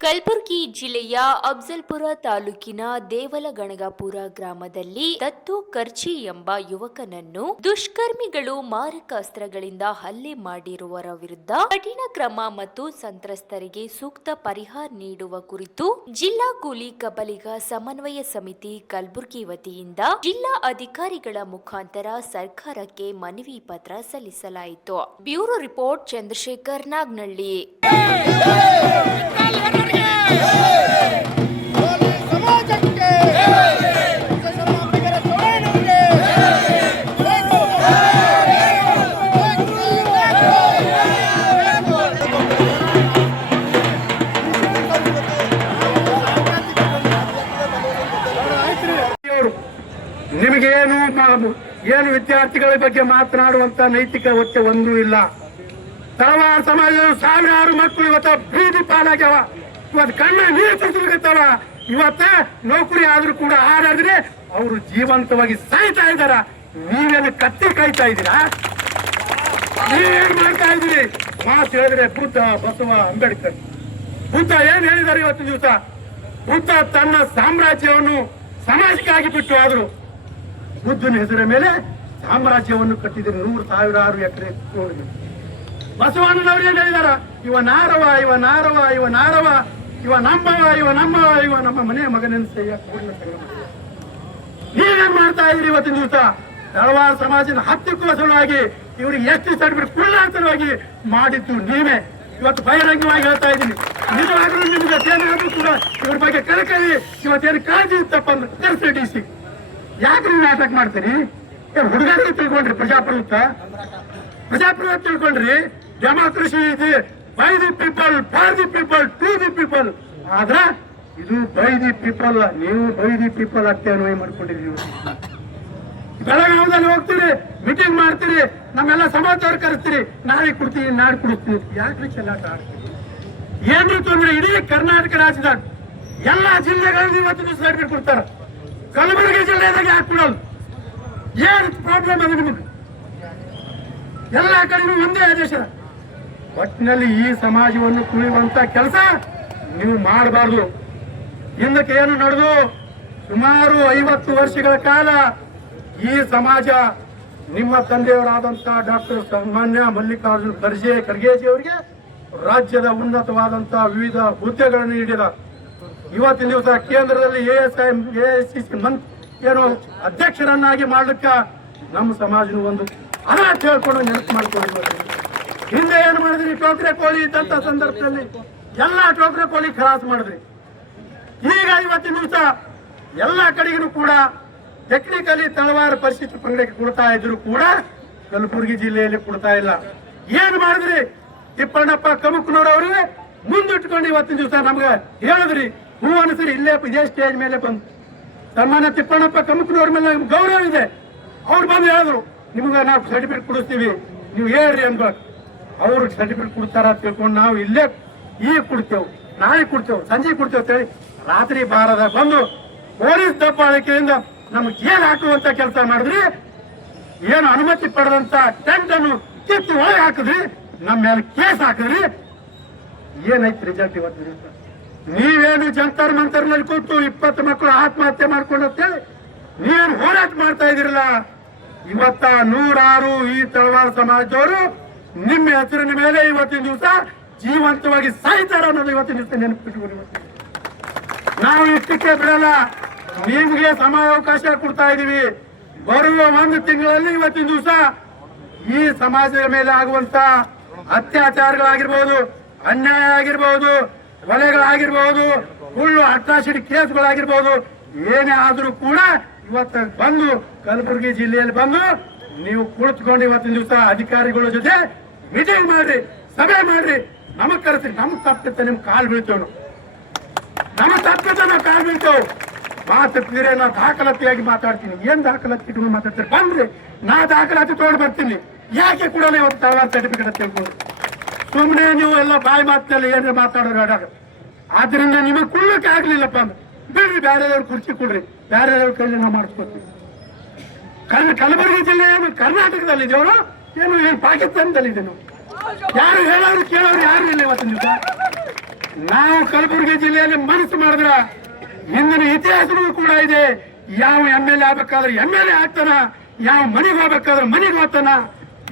ಕಲಬುರಗಿ ಜಿಲ್ಲೆಯ ಅಫಜಲ್ಪುರ ತಾಲೂಕಿನ ದೇವಲಗಣಗಾಪುರ ಗ್ರಾಮದಲ್ಲಿ ದತ್ತು ಕರ್ಚಿ ಎಂಬ ಯುವಕನನ್ನು ದುಷ್ಕರ್ಮಿಗಳು ಮಾರಕಾಸ್ತ್ರಗಳಿಂದ ಹಲ್ಲೆ ಮಾಡಿರುವರ ವಿರುದ್ಧ ಕಠಿಣ ಕ್ರಮ ಮತ್ತು ಸಂತ್ರಸ್ತರಿಗೆ ಸೂಕ್ತ ಪರಿಹಾರ ನೀಡುವ ಕುರಿತು ಜಿಲ್ಲಾ ಕೂಲಿ ಕಬಲಿಗ ಸಮನ್ವಯ ಸಮಿತಿ ಕಲಬುರಗಿ ವತಿಯಿಂದ ಜಿಲ್ಲಾ ಅಧಿಕಾರಿಗಳ ಮುಖಾಂತರ ಸರ್ಕಾರಕ್ಕೆ ಮನವಿ ಪತ್ರ ಸಲ್ಲಿಸಲಾಯಿತು. Bureau report Chandrashekhar Nagnalli. ಏನು ವಿದ್ಯಾರ್ಥಿಗಳ ಬಗ್ಗೆ ಮಾತನಾಡುವಂತ ನೈತಿಕತೆ ಒಂದೂ ಇಲ್ಲ. ತಳವಾರ ಸಮಾಜದ ಸಾವಿರಾರು ಮಕ್ಕಳು ಇವತ್ತ ಬೀದಿ ಪಾಲಾಗ್ಯಾವ. ಇವತ್ತು ಕಣ್ಣ ನೀರು ಸುರಿಸಬೇಕಾಗ್ತಾವ. ಇವತ್ತ ನೌಕರಿ ಆದ್ರೂ ಕೂಡ ಹಾರಾದ್ರೆ ಅವರು ಜೀವಂತವಾಗಿ ಸಾಯ್ತಾ ಇದ್ದಾರ. ನೀವೇನು ಕತ್ತಿ ಕಾಯ್ತಾ ಇದ್ದೀರಾ? ನೀವೇನ್ ಮಾಡ್ತಾ ಇದ್ದೀರಿ? ಮಾತು ಹೇಳಿದ್ರೆ ಬುದ್ಧ, ಬಸವ, ಅಂಬೇಡ್ಕರ್ ಬುದ್ಧ ಏನ್ ಹೇಳಿದ್ದಾರೆ ಇವತ್ತಿನ ದಿವಸ? ಬುದ್ಧ ತನ್ನ ಸಾಮ್ರಾಜ್ಯವನ್ನು ಸಮಾಜಕ್ಕಾಗಿ ಬಿಟ್ಟು ಆದ್ರು ಬುದ್ಧನ ಹೆಸರ ಮೇಲೆ ಸಾಮ್ರಾಜ್ಯವನ್ನು ಕಟ್ಟಿದ್ರು. 100,000 ಎಕರೆ. ಬಸವಣ್ಣನವ್ರು ಏನ್ ಹೇಳಿದಾರ? ಇವ ನಾರವ, ಇವ ನಾರವ, ಇವ ನಾರವ, ಇವ ನಮ್ಮವ, ಇವ ನಮ್ಮವ, ಇವ ನಮ್ಮ ಮನೆಯ ಮಗನೆನ್ಸಯ್ಯ. ನೀವೇನ್ ಮಾಡ್ತಾ ಇದ್ರಿ ಇವತ್ತಿನ ದಿವಸ? ತಳವಾರ ಸಮಾಜದ ಹತ್ತಿಕ್ಕುವ ಸಲುವಾಗಿ ಇವ್ರಿಗೆ ಎಷ್ಟು ಸರ್ಟಿಫಿಕೇಟ್ ಕುಳ್ಳಾತನವಾಗಿ ಮಾಡಿದ್ದು ನೀವೇ. ಇವತ್ತು ಬಹಿರಂಗವಾಗಿ ಹೇಳ್ತಾ ಇದ್ದೀನಿ. ನಿಜವಾಗ್ಲೂ ನಿಮ್ಗೆ ಏನಾದ್ರೂ ಕೂಡ ಇವ್ರ ಬಗ್ಗೆ ಕಳಕಳಿ ಇವತ್ತೇನು ಕಾಳಜಿ ಇತ್ತಪ್ಪ ಅಂದ್ರೆ ಕರ್ಸಿ DC. ಯಾಕೆ ನೀವು ನಾಟಕ ಮಾಡ್ತೀರಿ? ಹುಡುಗರಿಗೆ ತಿಳ್ಕೊಂಡ್ರಿ ಪ್ರಜಾಪ್ರಭುತ್ವ ತಿಳ್ಕೊಂಡ್ರಿ. ಡೆಮಾಕ್ರಸಿ ಇದೆ, by the people, for the people, to the people. ಆದ್ರೆ ಇದು ಬೈ ದಿ ಪೀಪಲ್. ನೀವು ಬೈ ದಿ ಪೀಪಲ್ ಅಷ್ಟೇ ಅನ್ವಯ ಮಾಡ್ಕೊಂಡಿದ್ದೀವಿ. ಬೆಳಗಾವದಲ್ಲಿ ಹೋಗ್ತೀರಿ, ಮೀಟಿಂಗ್ ಮಾಡ್ತೀರಿ, ನಮ್ಮೆಲ್ಲ ಸಮಾಚಾರ ಕರೆಸ್ತೀರಿ, ನಾಳೆ ಕೊಡ್ತೀವಿ, ನಾಳೆ ಕೊಡ್ತೀವಿ. ಯಾಕ್ರಿ ಚೆಲ್ಲಾಟ ಆಡ್ತೀವಿ? ಏನ್ರಿ ತೊಂದ್ರೆ? ಇಡೀ ಕರ್ನಾಟಕ ರಾಜ್ಯದಾಗ ಎಲ್ಲಾ ಜಿಲ್ಲೆಗಳಲ್ಲಿ ಇವತ್ತು ಸರ್ಟಿಫಿಕೇಟ್ ಕೊಡ್ತಾರ. ಕಲಬುರಗಿ ಜಿಲ್ಲೆದಾಗ ಯಾಕೆ ಕೊಡಲ್ಲ? ಏನ್ ಪ್ರಾಬ್ಲಮ್ ಅದ ನಿಮಗೆ? ಎಲ್ಲಾ ಕಡೆನೂ ಒಂದೇ ಆದೇಶ. ಒಟ್ಟಿನಲ್ಲಿ ಈ ಸಮಾಜವನ್ನು ತುಳಿಯುವಂತ ಕೆಲಸ ನೀವು ಮಾಡಬಾರ್ದು. ಹಿಂದಕ್ಕೆ ಏನು ನಡೆದು ಸುಮಾರು 50 ವರ್ಷಗಳ ಕಾಲ ಈ ಸಮಾಜ ನಿಮ್ಮ ತಂದೆಯವರಾದಂತ ಡಾಕ್ಟರ್ ಸನ್ಮಾನ್ಯ ಮಲ್ಲಿಕಾರ್ಜುನ ಖರ್ಗೆ ಅವರಿಗೆ ರಾಜ್ಯದ ಉನ್ನತವಾದಂತಹ ವಿವಿಧ ಹುದ್ದೆಗಳನ್ನು ನೀಡಿದ. ಇವತ್ತಿನ ದಿವಸ ಕೇಂದ್ರದಲ್ಲಿ AICC ಏನು ಅಧ್ಯಕ್ಷರನ್ನಾಗಿ ಮಾಡ್ಲಿಕ್ಕೆ ನಮ್ಮ ಸಮಾಜನು ಒಂದು ಅದ ಹೇಳ್ಕೊಂಡು ನೆನಪು ಮಾಡ್ಕೊಂಡು ಹಿಂದೆ ಏನು ಮಾಡಿದ್ರಿ? ಟೋಕ್ರೆ ಕೋಳಿ ಇದ್ದಂತ ಸಂದರ್ಭದಲ್ಲಿ ಎಲ್ಲಾ ಟೋಕ್ರೆ ಕೋಳಿ ಖಲಾಸ್ ಮಾಡಿದ್ರಿ. ಈಗ ಇವತ್ತಿನ ದಿವಸ ಎಲ್ಲಾ ಕಡೆಗೂ ಕೂಡ ಟೆಕ್ನಿಕಲಿ ತಳವಾರ ಪರಿಶಿಷ್ಟ ಪಂಗಡಕ್ಕೆ ಕೊಡ್ತಾ ಇದ್ರು ಕೂಡ ಕಲಬುರಗಿ ಜಿಲ್ಲೆಯಲ್ಲಿ ಕೊಡ್ತಾ ಇಲ್ಲ. ಏನ್ ಮಾಡಿದ್ರಿ? ತಿಪ್ಪಣ್ಣಪ್ಪ ಕಮಕ್ನವ್ರವ್ರಿಗೆ ಮುಂದಿಟ್ಕೊಂಡು ಇವತ್ತಿನ ದಿವಸ ನಮ್ಗೆ ಹೇಳಿದ್ರಿ. ಹೂ ಅನಿಸ್ರಿ, ಇಲ್ಲೇ ಇದೇ ಸ್ಟೇಜ್ ಮೇಲೆ ಬಂದು ಸನ್ಮಾನ್ಯ ತಿಪ್ಪಣ್ಣಪ್ಪ ಕಮಕ್ನವ್ರ ಮೇಲೆ ಗೌರವ ಇದೆ. ಅವ್ರು ಬಂದು ಹೇಳಿದ್ರು, ನಿಮ್ಗೆ ನಾವು ಸರ್ಟಿಫಿಕೇಟ್ ಕೊಡಿಸ್ತೀವಿ, ನೀವು ಹೇಳ್ರಿ ಅನ್ಬೇಕು. ಅವ್ರು ಸರ್ಟಿಫಿಕೇಟ್ ಕೊಡ್ತಾರ ತಿಳ್ಕೊಂಡು ನಾವು ಇಲ್ಲೇ ಈಗ ಕೊಡ್ತೇವೆ, ನಾಳೆ ಕೊಡ್ತೇವೆ, ಸಂಜೆ ಕೊಡ್ತೇವೆ ಅಂತೇಳಿ ರಾತ್ರಿ ಬಾರದ ಬಂದು ಪೊಲೀಸ್ ದಬ್ಬಾಳಿಕೆಯಿಂದ ನಮ್ಗೆ ಜೇಲ್ ಹಾಕುವಂತ ಕೆಲಸ ಮಾಡಿದ್ರಿ. ಏನು ಅನುಮತಿ ಪಡೆದಂತ ಟೆಂಟ್ ಅನ್ನು ಕಿತ್ತಿ ಒಳಗೆ ಹಾಕಿದ್ರಿ, ನಮ್ಮ ಮೇಲೆ ಕೇಸ್ ಹಾಕಿದ್ರಿ. ಏನೈತಿ ರಿಸಲ್ಟ್ ಇವತ್ತು? ನೀವೇನು ಜಂತರ್ ಮಂತರ್ನಲ್ಲಿ ಕೂತು 20 ಮಕ್ಕಳು ಆತ್ಮಹತ್ಯೆ ಮಾಡ್ಕೊಂಡಂತೇಳಿ ನೀವೇನು ಹೋರಾಟ ಮಾಡ್ತಾ ಇದಿರಲ್ಲ. ಇವತ್ತ 106 ಈ ತಳವಾರ ಸಮಾಜದವರು ನಿಮ್ಮ ಹೆಸರಿನ ಮೇಲೆ ಇವತ್ತಿನ ದಿವಸ ಜೀವಂತವಾಗಿ ಸಾಯ್ತಾರ ಅನ್ನೋದು ಇವತ್ತಿನ ದಿವಸ ನೆನಪಿಟ್ಕೊಂಡು ನಾವು ಇಷ್ಟಕ್ಕೆ ಬಿಡಲ್ಲ. ನಿಮ್ಗೆ ಸಮಯಾವಕಾಶ ಕೊಡ್ತಾ ಇದೀವಿ. ಬರುವ 1 ತಿಂಗಳಲ್ಲಿ ಇವತ್ತಿನ ದಿವಸ ಈ ಸಮಾಜದ ಮೇಲೆ ಆಗುವಂತ ಅತ್ಯಾಚಾರಗಳಾಗಿರ್ಬೋದು, ಅನ್ಯಾಯ ಆಗಿರ್ಬೋದು, ಕೊಲೆಗಳಾಗಿರ್ಬೋದು, ಸುಳ್ಳು ಅಟ್ರಾಸಿಟಿ ಕೇಸ್ಗಳಾಗಿರ್ಬೋದು, ಏನೇ ಆದ್ರೂ ಕೂಡ ಇವತ್ತು ಬಂದು ಕಲಬುರಗಿ ಜಿಲ್ಲೆಯಲ್ಲಿ ಬಂದು ನೀವು ಕುಳಿತುಕೊಂಡು ಇವತ್ತಿನ ದಿವಸ ಅಧಿಕಾರಿಗಳ ಜೊತೆ ಮೀಟಿಂಗ್ ಮಾಡ್ರಿ, ಸಭೆ ಮಾಡ್ರಿ, ನಮಗ್ ಕರೆಸಿ. ನಮ್ಗೆ ತಪ್ಪಿತ್ತ ನಿಮ್ ಕಾಲ್ ಬೀಳ್ತೇವೆ ನಾವು. ನಮಗ್ ತಪ್ಪಿತ್ತ ನಾವು ಕಾಲ್ ಬೀಳ್ತೇವೆ. ಮಾತಾಡ್ತಿದ್ರೆ ನಾ ದಾಖಲಾತಿಯಾಗಿ ಮಾತಾಡ್ತೀನಿ. ಏನ್ ದಾಖಲಾತಿ ಇಟ್ಕೊಂಡು ಮಾತಾಡ್ತೀರಿ? ಬಂದ್ರಿ, ನಾ ದಾಖಲಾತಿ ತಗೊಂಡು ಬರ್ತೀನಿ. ಯಾಕೆ ಕೊಡಲ್ಲ ಇವತ್ತು ತಳವಾರ ಸರ್ಟಿಫಿಕೇಟ್ ಅಂತ ಹೇಳ್ಬೋದು? ಸುಮ್ಮನೆ ನೀವು ಎಲ್ಲ ಬಾಯಿ ಮಾತಿನಲ್ಲಿ ಏನ್ರಿ ಮಾತಾಡೋರು ಆಡಾಗ. ಆದ್ರಿಂದ ನಿಮಗೆ ಕುಳ್ಳಕ್ಕೆ ಆಗ್ಲಿಲ್ಲಪ್ಪ ಅಂದ್ರೆ ಬಿಡ್ರಿ, ಬೇರೆದವ್ರು ಕುರ್ಚಿ ಕೊಡ್ರಿ, ಬೇರೆದವ್ರ ಕೈಲಿ ನಾವು ಮಾಡಿಸ್ಕೊತೀವಿ. ಕಲಬುರಗಿ ಜಿಲ್ಲೆ ಏನು ಕರ್ನಾಟಕದಲ್ಲಿ ಇದೆಯವರು? ಏನು ಪಾಕಿಸ್ತಾನದಲ್ಲಿ ಇದೆ? ನಾವು ಯಾರು ಹೇಳೋರು ಕೇಳೋರು ಯಾರು ಇಲ್ಲ ಇವತ್ತಿನ ದಿವಸ. ನಾವು ಕಲಬುರಗಿ ಜಿಲ್ಲೆಯಲ್ಲಿ ಮನಸ್ಸು ಮಾಡಿದ್ರ ಹಿಂದಿನ ಇತಿಹಾಸವೂ ಕೂಡ ಇದೆ. ಯಾವ MLA ಆಗ್ಬೇಕಾದ್ರೆ MLA ಆಗ್ತಾನ, ಯಾವ ಮನೆಗೆ ಹೋಗ್ಬೇಕಾದ್ರೆ ಮನೆಗೆ ಹೋಗ್ತಾನ,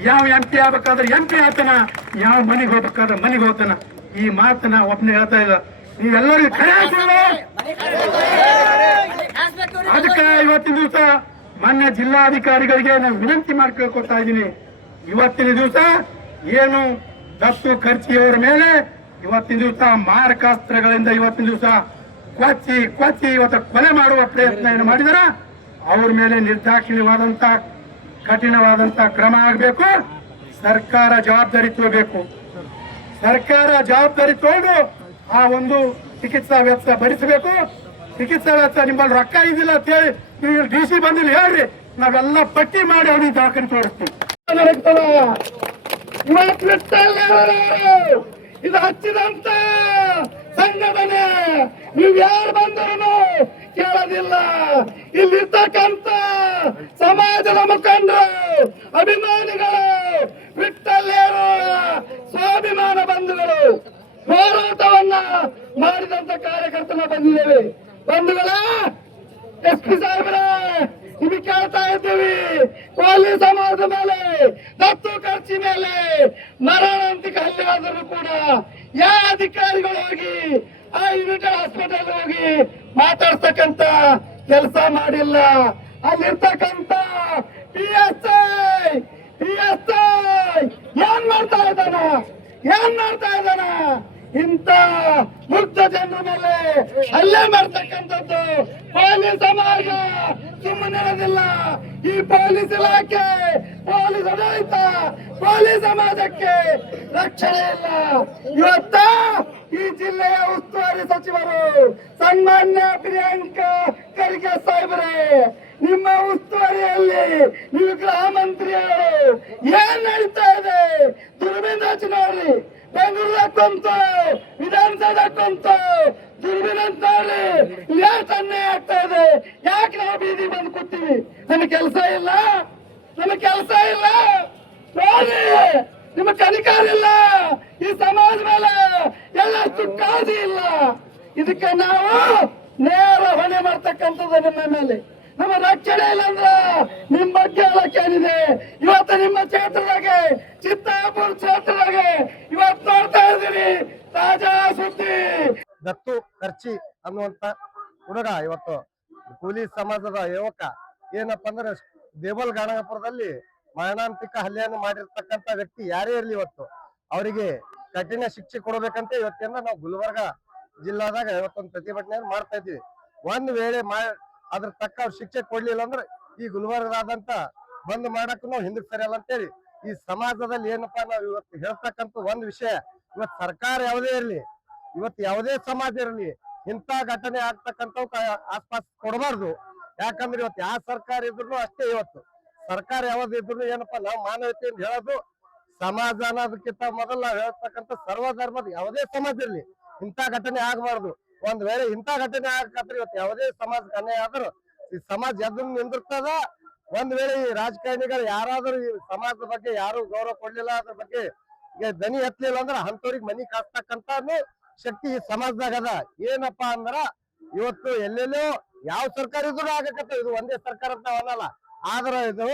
ಯಾವ MP ಆಗ್ಬೇಕಾದ್ರೆ MP ಆಗ್ತಾನ, ಯಾವ ಮನೆಗೆ ಹೋಗ್ಬೇಕಾದ್ರೆ ಮನೆಗೆ ಹೋಗ್ತಾನ. ಈ ಮಾತನ್ನ ಒಬ್ಬನೇ ಹೇಳ್ತಾ ಇಲ್ಲ, ನೀವೆಲ್ಲರಿಗೂ ಕರೆ ಹಾಕಿದ್ರೆ ಅದಕ್ಕೆ ಇವತ್ತಿನ ದಿವಸ ಮಾನ್ಯ ಜಿಲ್ಲಾಧಿಕಾರಿಗಳಿಗೆ ನಾನು ವಿನಂತಿ ಮಾಡಿ ಕೇಳ್ಕೊತಾ ಇದ್ದೀನಿ. ಇವತ್ತಿನ ದಿವಸ ಏನು ದತ್ತು ಖರ್ಚಿಯವರ ಮೇಲೆ ಇವತ್ತಿನ ದಿವಸ ಮಾರಕಾಸ್ತ್ರಗಳಿಂದ ಇವತ್ತಿನ ದಿವಸ ಕೊಚ್ಚಿ ಇವತ್ತು ಕೊಲೆ ಮಾಡುವ ಪ್ರಯತ್ನ ಏನು ಮಾಡಿದಾರ ಅವ್ರ ಮೇಲೆ ನಿರ್ದಾಕ್ಷಿಣ್ಯವಾದಂತ ಕಠಿಣವಾದಂತ ಕ್ರಮ ಆಗಬೇಕು. ಸರ್ಕಾರ ಜವಾಬ್ದಾರಿ ತಗೋಬೇಕು. ಸರ್ಕಾರ ಜವಾಬ್ದಾರಿ ತಗೊಂಡು ಆ ಒಂದು ಚಿಕಿತ್ಸಾ ವೆಚ್ಚ ಭರಿಸಬೇಕು. ಚಿಕಿತ್ಸಾ ವೆಚ್ಚ ನಿಮ್ಮಲ್ಲಿ ರೊಕ್ಕ ಇದಿಲ್ಲ ಅಂತ ಹೇಳಿ ನೀವು DC ಬಂದಿಲ್ಲ ಹೇಳ್ರಿ, ನಾವೆಲ್ಲ ಪಟ್ಟಿ ಮಾಡಿ ಅವ್ರಿಗೆ ದಾಖಲೆ ತೋರಿಸ್ತೀವಿ. ಇದು ಹಚ್ಚಿದಂತ ಸಂಘಟನೆ ನೀವು ಯಾರು ಬಂದರೂ ಕೇಳೋದಿಲ್ಲ. ಇಲ್ಲಿರ್ತಕ್ಕಂಥ ಸಮಾಜದ ಮುಖಂಡರು, ಅಭಿಮಾನಿಗಳು, ವಿಠ್ಠಲೇರು ಸ್ವಾಭಿಮಾನ ಬಂಧುಗಳು, ಹೋರಾಟವನ್ನ ಮಾಡಿದಂತ ಕಾರ್ಯಕರ್ತನ ಬಂದಿದ್ದೇವೆ. ಬಂಧುಗಳ SP ಸಾಹೇಬ್ರೆ ನಿಮಗೆ ಕೇಳ್ತಾ ಇದ್ದೀವಿ, ಕೋಲಿ ಸಮಾಜದ ಮೇಲೆ, ದತ್ತು ಖರ್ಚಿ ಮೇಲೆ ಮರಣಾಂತಿಕ ಹಲ್ಲೆ ಆದರೂ ಕೂಡ ಯಾವ ಅಧಿಕಾರಿಗಳು ಹೋಗಿ ಆ ಯುನೈಟೆಡ್ ಹಾಸ್ಪಿಟಲ್ ಹೋಗಿ ಮಾತಾಡ್ತಕ್ಕಂತ ಕೆಲಸ ಮಾಡಿಲ್ಲ. ಅಲ್ಲಿರ್ತಕ್ಕಂತ PSI ಏನ್ ಮಾಡ್ತಾ ಇದ್ದಾನ ಇಂತ ಮುಗ್ಧ ಜನರ ಮೇಲೆ ಹಲ್ಲೆ ಮಾಡ್ತಕ್ಕಂಥದ್ದು ಪೊಲೀಸ್ ಸಮಾಜ ಸುಮ್ಮನಿರೋದಿಲ್ಲ. ಈ ಪೊಲೀಸ್ ಇಲಾಖೆ, ಪೊಲೀಸ್ ಆಡಳಿತ, ಪೊಲೀಸ್ ಸಮಾಜಕ್ಕೆ ರಕ್ಷಣೆ ಇಲ್ಲ. ಇವತ್ತ ಈ ಜಿಲ್ಲೆಯ ಉಸ್ತುವಾರಿ ಸಚಿವರು ಸನ್ಮಾನ್ಯ ಪ್ರಿಯಾಂಕಾ ಖರ್ಗೆ ಸಾಹೇಬರೇ, ನಿಮ್ಮ ಉಸ್ತುವಾರಿಯಲ್ಲಿ ನೀವು ಗೃಹ ಮಂತ್ರಿಗಳು ಏನ್ ನಡೀತಾ ಇದೆ ದುರ್ಬಿನ್ ನೋಡ್ರಿ. ಬೆಂಗಳೂರಾಗ ಕುಂತು ವಿಧಾನಸೌಧ ಕುಂತು ದುರ್ಬಿನ್ ಅಂತ ನೋಡಿ ಯಾಕೆ ಅನ್ಯಾಯ ಆಗ್ತಾ ಇದೆ? ಯಾಕೆ ನಾವು ಬೀದಿ ಬಂದು ಕೂತೀವಿ? ನಮಗೆ ಕೆಲಸ ಇಲ್ಲ ನೋಡಿ, ನಿಮಗೆ ಅಧಿಕಾರ ಇಲ್ಲ. ಈ ಸಮಾಜ ಮೇಲೆ ಎಲ್ಲಷ್ಟು ಕಾಳಜಿ ಇಲ್ಲ. ಇದಕ್ಕೆ ನಾವು ನೇರ ಹೊಣೆ ಮಾಡ್ತಕ್ಕಂಥದ್ದು ನಿಮ್ಮ ಮೇಲೆ. ನಮ್ಮ ರಕ್ಷಣೆ ಇಲ್ಲ ಅಂದ್ರ ನಿಮ್ ಬಗ್ಗೆ ಹೇಳಕ್ಕೇನಿದೆ? ಇವತ್ತು ನಿಮ್ಮ ಕ್ಷೇತ್ರದಾಗೆ, ಚಿತ್ತಾಪುರ ಕ್ಷೇತ್ರದಾಗೆ ಇವತ್ತು ನೋಡ್ತಾ ಇದ್ದೀರಿ ತಾಜಾ ಸುದ್ದಿ. ದತ್ತು ಖರ್ಚಿ ಅನ್ನುವಂತ ಹುಡುಗ ಇವತ್ತು ಕೂಲಿ ಸಮಾಜದ ಯುವಕ ಏನಪ್ಪಾ ಅಂದ್ರೆ ದೇವಲ್ ಗಾಣಗಾಪುರದಲ್ಲಿ ಮರಣಾಂತಿಕ ಹಲ್ಲೆಯನ್ನು ಮಾಡಿರ್ತಕ್ಕಂಥ ವ್ಯಕ್ತಿ ಯಾರೇ ಇರಲಿ ಇವತ್ತು ಅವರಿಗೆ ಕಠಿಣ ಶಿಕ್ಷೆ ಕೊಡಬೇಕಂತ ಇವತ್ತಿಂದ ನಾವು ಗುಲ್ಬರ್ಗ ಜಿಲ್ಲಾದಾಗ ಇವತ್ತೊಂದು ಪ್ರತಿಭಟನೆಯನ್ನು ಮಾಡ್ತಾ ಇದ್ದೀವಿ. ಒಂದ್ ವೇಳೆ ಅದ್ರ ತಕ್ಕ ಅವ್ರ ಶಿಕ್ಷೆ ಕೊಡ್ಲಿಲ್ಲ ಅಂದ್ರೆ ಈ ಗುಲ್ಬರ್ಗದಾದಂತ ಬಂದ್ ಮಾಡಕ್ಕೂ ನಾವು ಹಿಂದಕ್ಕೆ ಸರಿಯಲ್ಲ ಅಂತೇಳಿ ಈ ಸಮಾಜದಲ್ಲಿ ಏನಪ್ಪಾ ನಾವು ಇವತ್ತು ಹೇಳ್ತಕ್ಕಂಥ ಒಂದ್ ವಿಷಯ, ಇವತ್ತು ಸರ್ಕಾರ ಯಾವುದೇ ಇರಲಿ, ಇವತ್ತು ಯಾವುದೇ ಸಮಾಜ ಇರಲಿ, ಇಂಥ ಘಟನೆ ಆಗ್ತಕ್ಕಂಥವ್ ಆಸ್ಪಾಸ್ ಕೊಡಬಾರ್ದು. ಯಾಕಂದ್ರೆ ಇವತ್ತು ಯಾವ ಸರ್ಕಾರ ಇದ್ರು ಅಷ್ಟೇ, ಇವತ್ತು ಸರ್ಕಾರ ಯಾವ್ದಿದ್ರು ಏನಪ್ಪಾ ನಾವು ಮಾನವತೆಯಿಂದ ಹೇಳೋದು ಸಮಾಜ ಅನ್ನೋದಕ್ಕಿಂತ ಮೊದಲು ನಾವು ಹೇಳ್ತಕ್ಕಂಥ ಸರ್ವಧರ್ಮದ ಯಾವುದೇ ಸಮಾಜ ಇರಲಿ ಇಂಥ ಘಟನೆ ಆಗಬಾರ್ದು. ಒಂದ್ ವೇಳೆ ಇಂಥ ಘಟನೆ ಆಗಕತ್ರಿ ಇವತ್ತು ಯಾವುದೇ ಸಮಾಜಕ್ಕೆ ಅನ್ಯಾಯ ಆದ್ರೂ ಈ ಸಮಾಜ ಎದುರು ನಿಂದಿರ್ತದ. ಒಂದ್ ವೇಳೆ ಈ ರಾಜಕಾರಣಿಗಳು ಯಾರಾದ್ರೂ ಈ ಸಮಾಜದ ಬಗ್ಗೆ ಯಾರು ಗೌರವ ಕೊಡ್ಲಿಲ್ಲ, ಅದ್ರ ಬಗ್ಗೆ ದನಿ ಎತ್ತಲಿಲ್ಲ ಅಂದ್ರ ಅಂತವ್ರಿಗೆ ಮನಿ ಕಾಸ್ತಕ್ಕಂತ ಶಕ್ತಿ ಈ ಸಮಾಜದಾಗ ಅದ. ಏನಪ್ಪಾ ಅಂದ್ರ ಇವತ್ತು ಎಲ್ಲೆಲ್ಲೋ ಯಾವ ಸರ್ಕಾರ ಇದ್ರು ಆಗಕತ್ತ, ಇದು ಒಂದೇ ಸರ್ಕಾರ ಅಂತ ಅನ್ನಲ್ಲ. ಆದ್ರ ಇದು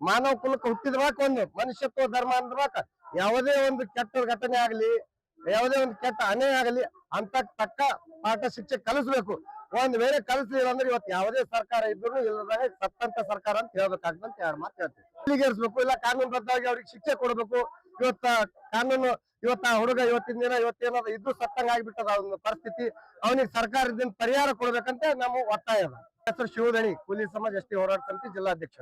ಮಾನವ ಕುಲಕ್ಕೆ ಹುಟ್ಟಿದ್ರಾಕ ಒಂದು ಮನುಷ್ಯತ್ವ ಧರ್ಮ ಅಂದ್ರಾಕ ಯಾವುದೇ ಒಂದು ಕೆಟ್ಟ ಘಟನೆ ಆಗ್ಲಿ, ಯಾವುದೇ ಒಂದು ಕೆಟ್ಟ ಅನ್ಯಾಯ ಆಗಲಿ ಅಂತ ತಕ್ಕ ಪಾಠ ಶಿಕ್ಷೆ ಕಲಿಸ್ಬೇಕು. ಒಂದ್ ವೇಳೆ ಕಲಿಸ್ಲಿಲ್ಲ ಅಂದ್ರೆ ಇವತ್ತು ಯಾವುದೇ ಸರ್ಕಾರ ಇದ್ರು ಇಲ್ಲದಾಗ ಸತ್ತಂತ ಸರ್ಕಾರ ಅಂತ ಹೇಳ್ಬೇಕಾಗ್ತಂತ ಎರಡು ಮಾತು ಹೇಳ್ತೀವಿ. ಇಲ್ಲಿಗೇರಿಸ್ಬೇಕು, ಇಲ್ಲ ಕಾನೂನುಬದ್ಧವಾಗಿ ಅವ್ರಿಗೆ ಶಿಕ್ಷೆ ಕೊಡ್ಬೇಕು. ಇವತ್ತ ಕಾನೂನು ಇವತ್ತ ಹುಡುಗ ಇವತ್ತಿನ ದಿನ ಇವತ್ತೇನಾದ್ರು ಇದ್ದು ಸತ್ತಂಗ ಆಗ್ಬಿಟ್ಟದ ಒಂದು ಪರಿಸ್ಥಿತಿ, ಅವನಿಗೆ ಸರ್ಕಾರದಿಂದ ಪರಿಹಾರ ಕೊಡ್ಬೇಕಂತ ನಮ್ಮ ಒತ್ತಾಯ ಅದ. ಹೆಸರು ಶಿವದಣಿ, ಕೂಲಿ ಸಮಾಜ ಎಸ್ಟಿ ಹೋರಾಟ ಸಮಿತಿ ಜಿಲ್ಲಾಧ್ಯಕ್ಷ.